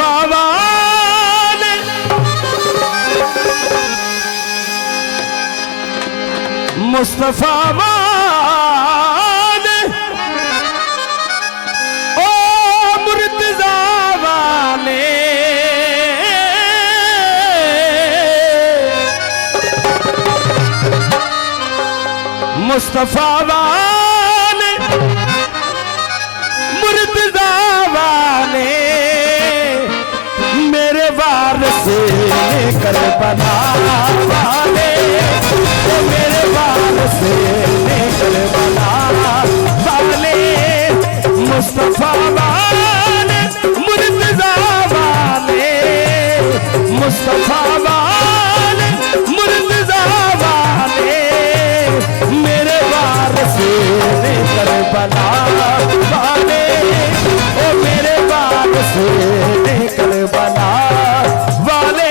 मुस्तफा वाले मुस्तफा वाले ओ मुर्तजा वाले मुस्तफा वाले मुर्तजा वाले मेरे वारिस करबला वाले मेरे वारिस करबला वाले मुस्तफा वाले मुर्तजा वाले मुस्तफा वाले मुर्तजा वाले मेरे वारिस करबला वाले ओ मेरे वारिस करबला वाले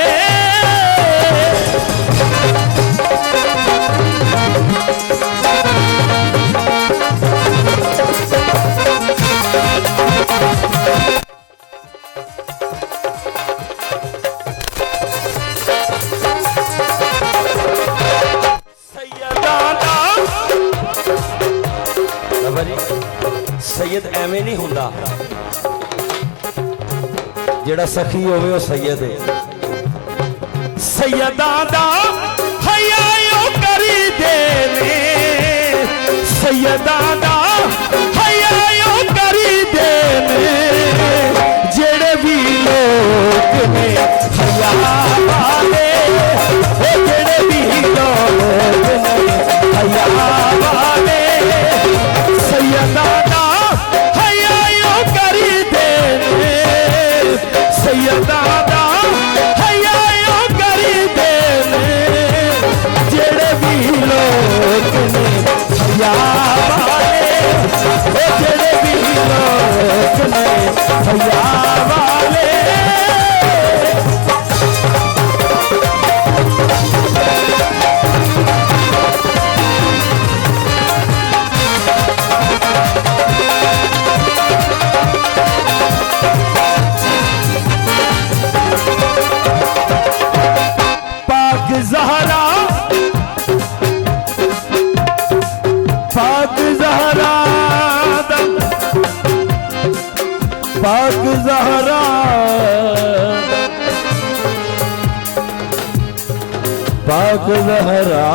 सैयद एवें नहीं हुंदा जेड़ा सखी होवे ओ सैयद है सैयदा दा हयायो करी देने सैयदा दा हयायो करी देने जेड़े भी लोग ने हया वाले जेड़े भी लोग ने हया वाले सैयदा दा हयायो करी देने सैयदा दा हयायो करी देने जेड़े भी लोग ने हया वाले जेड़े भी लोग ने हया वाले पाक ज़हरा पाक ज़हरा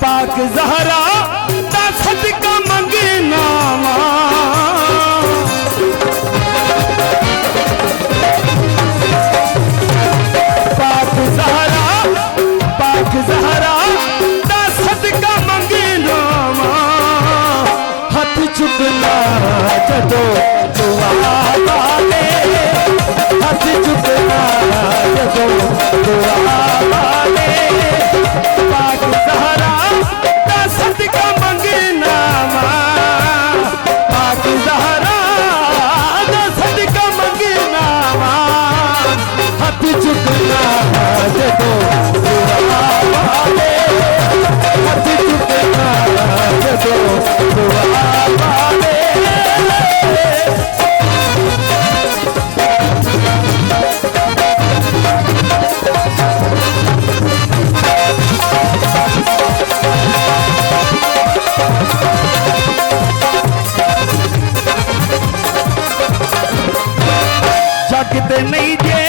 पाक ज़हरा दा सदका मंगना पाक ज़हरा दा सदका मंगना हथ चुकना जदों दुआ वाले हथ चुकना जदों दुआ वाले पाक ज़हरा दा सदका मंगना पाक ज़हरा दा सदका मंगना हथ चुकना जदों दुआ वाले हथ चुकना जदों दुआ वाले जगते नहीं जे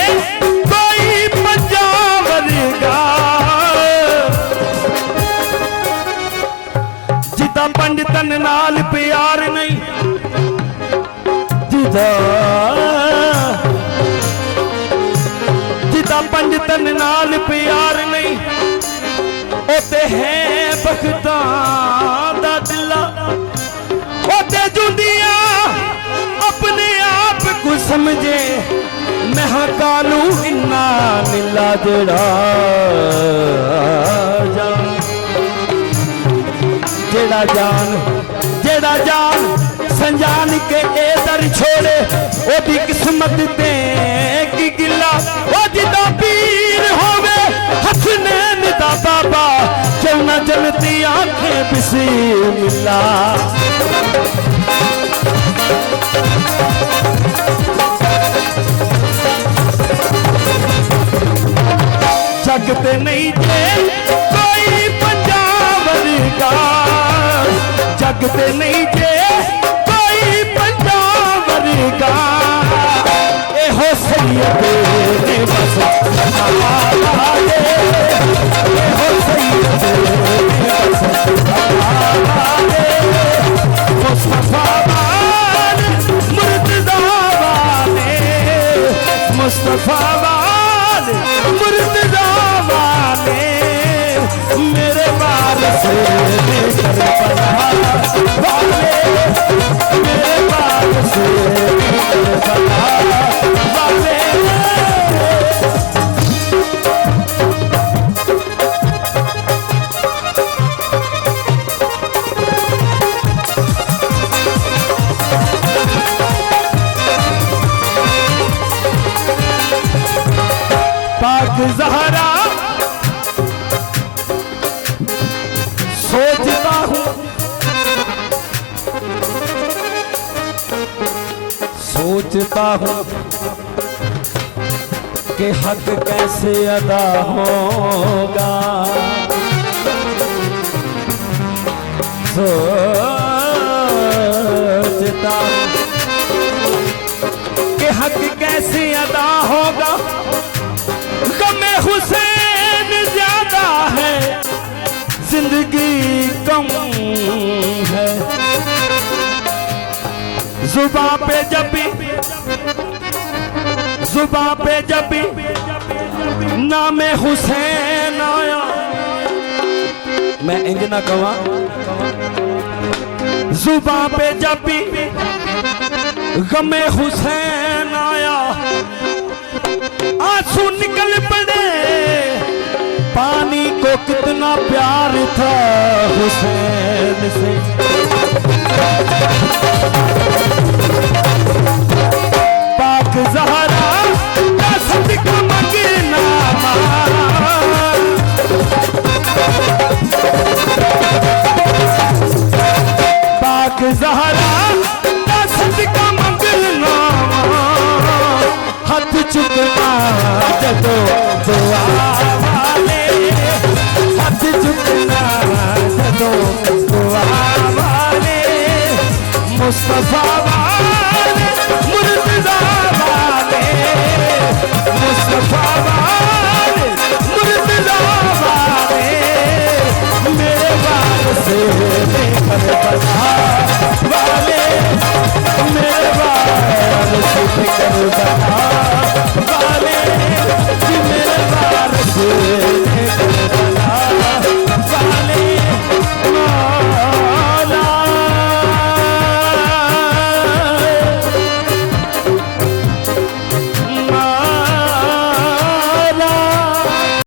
कोई पंजाब वर्गा जिदा पंडितन नाल प्यार नहीं जिदा पंडितन नाल प्यार नहीं ओते है बख्तां दा दिला ओते जुंदिया अपने आप को समझे मैं कालू इन्ना नीला जेड़ा जान संजान के ए दर छोड़े ओदी किस्मत ते की गिला ओ जिदा पीर होवे हसनैन दा बाबा क्यों ना जलती आंखें बिस्मिल्लाह। जगते नहीं थे कोई पंजाब का, जगते नहीं थे कोई पंजाब का, ए हो सैयद ने बस ए हो सैयद ने बस मुस्तफा वाले मुर्तज़ा वाले, मुस्तफा वाले मुर्तज़ा वाले, मेरे वारिस करबला वाले, मेरे वारिस करबला वाले। पाक ज़हरा सोचता हूँ, सोचता हूँ कि हक कैसे अदा होगा, सोचता हूँ कि हक कैसे अदा होगा। गमे हुसैन ज्यादा है, जिंदगी कम है। जुबां पे जब भी, जुबां पे जब भी नामे हुसैन आया, मैं इंज ना कहवा, जुबां पे जब भी गमे हुसैन आया, आंसू निकल पड़े। पानी को कितना प्यार था हुसैन से, पाक ज़हरा का सदका मगना, पाक ज़हरा का सदका मगना, हाथ चुकना जदो दुआ वाले, हाथ चुकना जदो दुआ वाले, मुस्तफा वाले मुर्तज़ा वाले, मुस्तफा वाले मुर्तज़ा वाले, मेरे वारिस करबला वाले, मेरे वारिस करबला